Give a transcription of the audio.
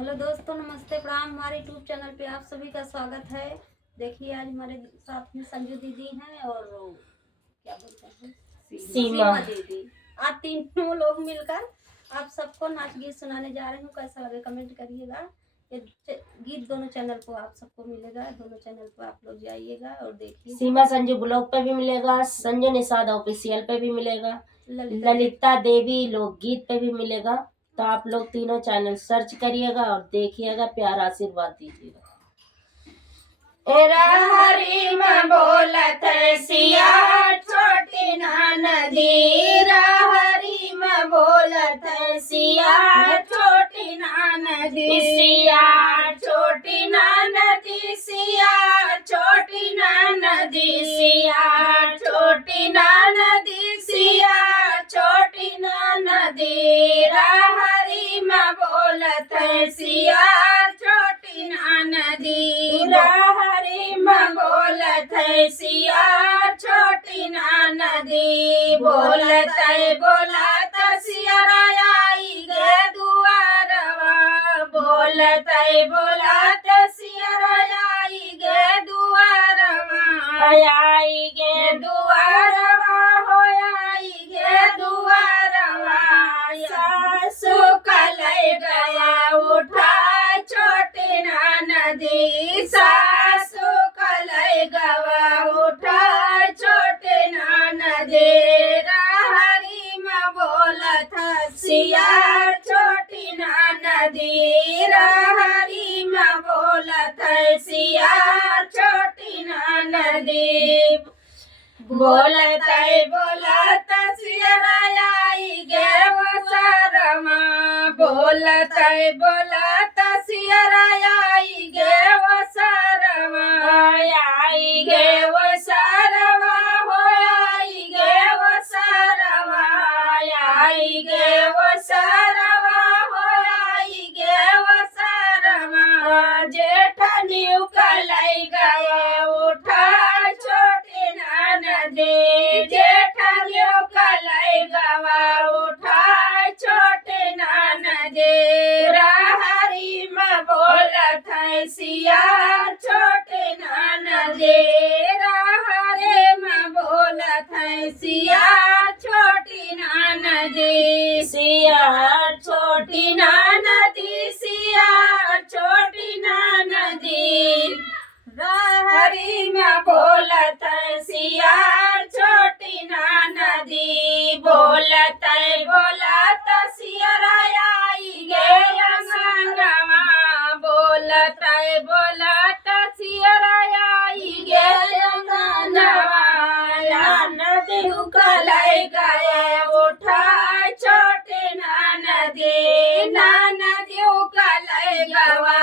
Hello दोस्तों, नमस्ते, प्रणाम। हमारे यूट्यूब चैनल पे आप सभी का स्वागत है। देखिए, आज हमारे साथ में संजू दीदी हैं और क्या बोलते हैं, सीमा दीदी। आज तीनों लोग मिलकर आप सबको नाच गीत सुनाने जा रहे हूँ। कैसा लगे कमेंट करिएगा। ये गीत दोनों चैनल को आप सबको मिलेगा, दोनों चैनल पर आप लोग जाइएगा और देखिए। सीमा संजू ब्लॉग पे भी मिलेगा, संजू निषाद ऑफिशियल पे भी मिलेगा, ललिता देवी लोकगीत पे भी मिलेगा। तो आप लोग तीनों चैनल सर्च करिएगा और देखिएगा, प्यार आशीर्वाद दीजिएगा। हरी में बोलत सिया छोटी नदी, हरी में बोलत सिया छोटी नदी, सिया छोटी नदी, सिया छोटी नदी, सिया छोटी नदी, सिया छोटी नदी, हरी में बोलत सिया छोटी नदी, हरी में बोलत सिया छोटी नदी, बोलत बोलत सियराई गे दुआरवा, बोलत बोलत सियराई गे दुआरवा, आई गे दुआरवा, हो आई गे दुआरवा, सासु कलई गया उठा छोटी नदी, सासु कलई गवा उठा छोटी नदी, हरी में बोलत सिया छोटी नदी, हरी में बोलत सिया छोटी नदी, बोलत बोलत सियराई गे वसरमा, बोलत बोलत सियराई गे वसरमा, आई गे वसरमा, हो आई गे वसरमा, आई गे वसरमा, हो आई गे वसरमा, जेठनी कलई गया उठा छोटी नदी, जेठनी कलई गवा उठा छोटी नदी, हरी में बोलत सिया छोटी नदी, हरे में बोलत सिया छोटी नदी, सिया छोटी नदी, सिया छोटी नदी, हरी में बोलत सिया छोटी नदी, बोलत बोलत सियराई गे अंगनवा, बोलत बोलत सियराई गे अंगनवा, नदी कलई गए उठा छोटी नदी, नदी कलई गवा